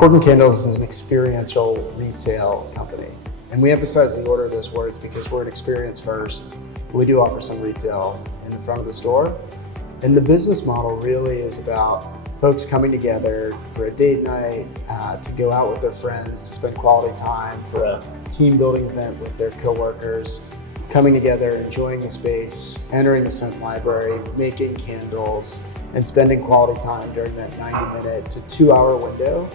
Cork Candles is an experiential retail company. And we emphasize the order of those words because we're an experience first. We do offer some retail in the front of the store. And the business model really is about folks coming together for a date night, to go out with their friends, to spend quality time, for a team building event with their coworkers, coming together, enjoying the space, entering the scent library, making candles, and spending quality time during that 90-minute to 2-hour window.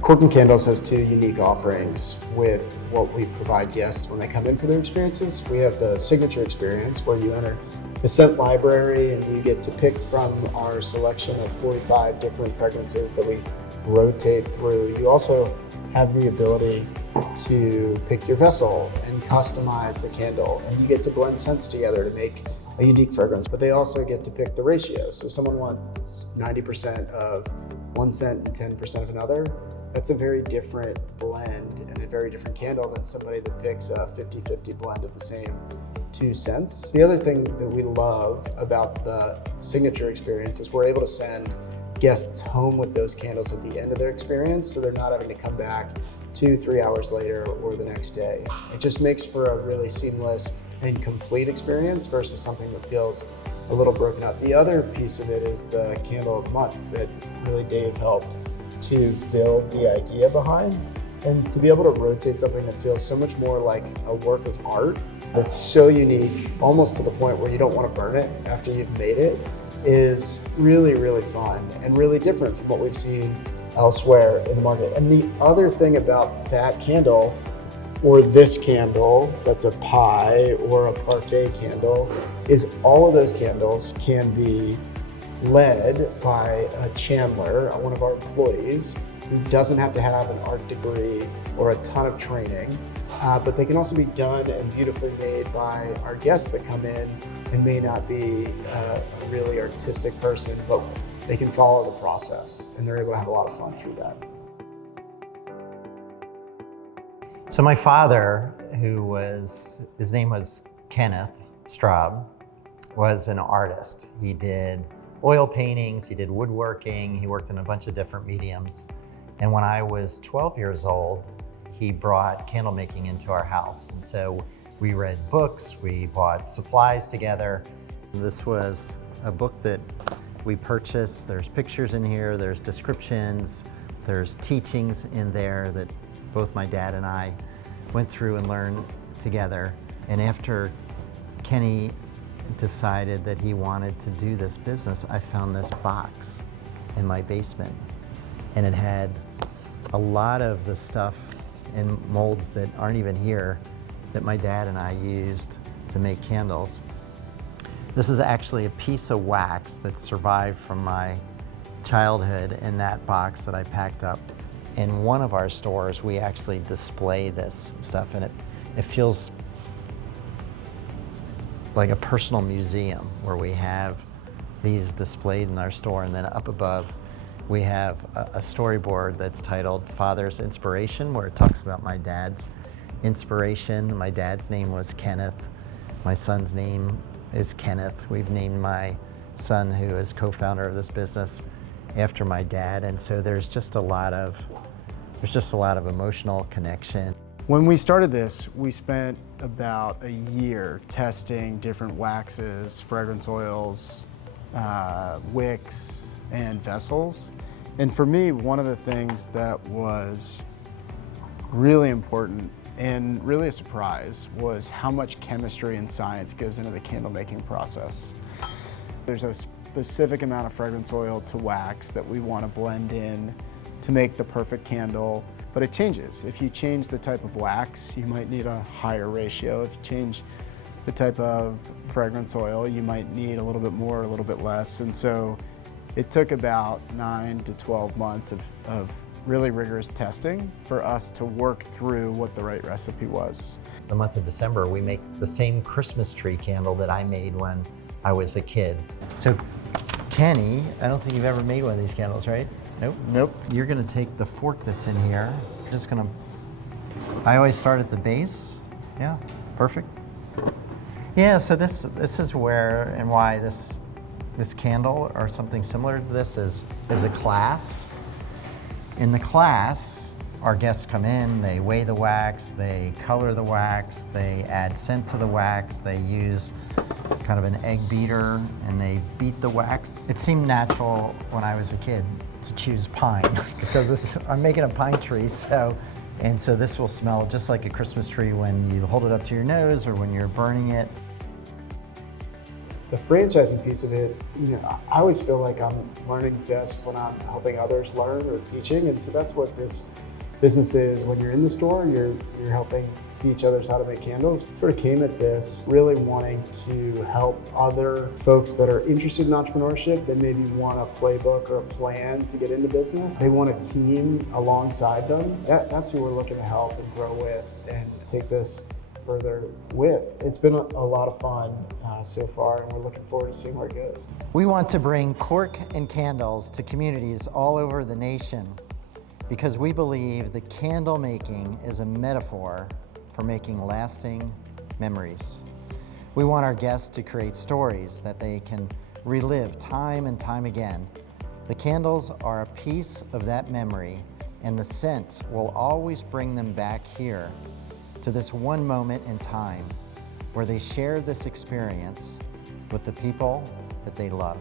Cork Candles has two unique offerings with what we provide guests when they come in for their experiences. We have the signature experience where you enter the scent library and you get to pick from our selection of 45 different fragrances that we rotate through. You also have the ability to pick your vessel and customize the candle, and you get to blend scents together to make a unique fragrance, but they also get to pick the ratio. So someone wants 90% of one scent and 10% of another. That's a very different blend and a very different candle than somebody that picks a 50-50 blend of the same 2 scents. The other thing that we love about the signature experience is we're able to send guests home with those candles at the end of their experience, so they're not having to come back 2-3 hours later or the next day. It just makes for a really seamless and complete experience versus something that feels a little broken up. The other piece of it is the candle of the month that really Dave helped to build the idea behind, and to be able to rotate something that feels so much more like a work of art that's so unique, almost to the point where you don't want to burn it after you've made it, is really, really fun and really different from what we've seen elsewhere in the market. And the other thing about that candle, or this candle that's a pie or a parfait candle, is all of those candles can be led by a chandler, one of our employees, who doesn't have to have an art degree or a ton of training, but they can also be done and beautifully made by our guests that come in and may not be a really artistic person, but they can follow the process and they're able to have a lot of fun through that. So my father, his name was Kenneth Straub, was an artist. He did oil paintings, he did woodworking, he worked in a bunch of different mediums. And when I was 12 years old, he brought candle making into our house. And so we read books, we bought supplies together. This was a book that we purchased. There's pictures in here, there's descriptions, there's teachings in there that both my dad and I went through and learned together. And after Kenny decided that he wanted to do this business, I found this box in my basement. And it had a lot of the stuff and molds that aren't even here that my dad and I used to make candles. This is actually a piece of wax that survived from my childhood in that box that I packed up. In one of our stores, we actually display this stuff, and it feels like a personal museum where we have these displayed in our store, and then up above we have a storyboard that's titled Father's Inspiration, where it talks about my dad's inspiration. My dad's name was Kenneth. My son's name is Kenneth. We've named my son, who is co-founder of this business, after my dad. And so there's just a lot of emotional connection. When we started this, we spent about a year testing different waxes, fragrance oils, wicks, and vessels. And for me, one of the things that was really important and really a surprise was how much chemistry and science goes into the candle making process. There's a specific amount of fragrance oil to wax that we want to blend in to make the perfect candle, but it changes. If you change the type of wax, you might need a higher ratio. If you change the type of fragrance oil, you might need a little bit more, a little bit less. And so it took about 9 to 12 months of really rigorous testing for us to work through what the right recipe was. The month of December, we make the same Christmas tree candle that I made when I was a kid. So Kenny, I don't think you've ever made one of these candles, right? Nope. Nope. You're gonna take the fork that's in here. Just gonna, I always start at the base. Yeah, perfect. Yeah, so this is where and why this candle or something similar to this is a class. In the class, our guests come in, they weigh the wax, they color the wax, they add scent to the wax, they use kind of an egg beater, and they beat the wax. It seemed natural when I was a kid to choose pine because I'm making a pine tree, so this will smell just like a Christmas tree when you hold it up to your nose or when you're burning it. The franchising piece of it, I always feel like I'm learning best when I'm helping others learn or teaching, and so that's what this business is. When you're in the store, you're helping teach others how to make candles. Sort of came at this really wanting to help other folks that are interested in entrepreneurship that maybe want a playbook or a plan to get into business. They want a team alongside them. That's who we're looking to help and grow with and take this further with. It's been a lot of fun so far, and we're looking forward to seeing where it goes. We want to bring Cork and Candles to communities all over the nation because we believe that candle making is a metaphor for making lasting memories. We want our guests to create stories that they can relive time and time again. The candles are a piece of that memory, and the scent will always bring them back here to this one moment in time where they share this experience with the people that they love.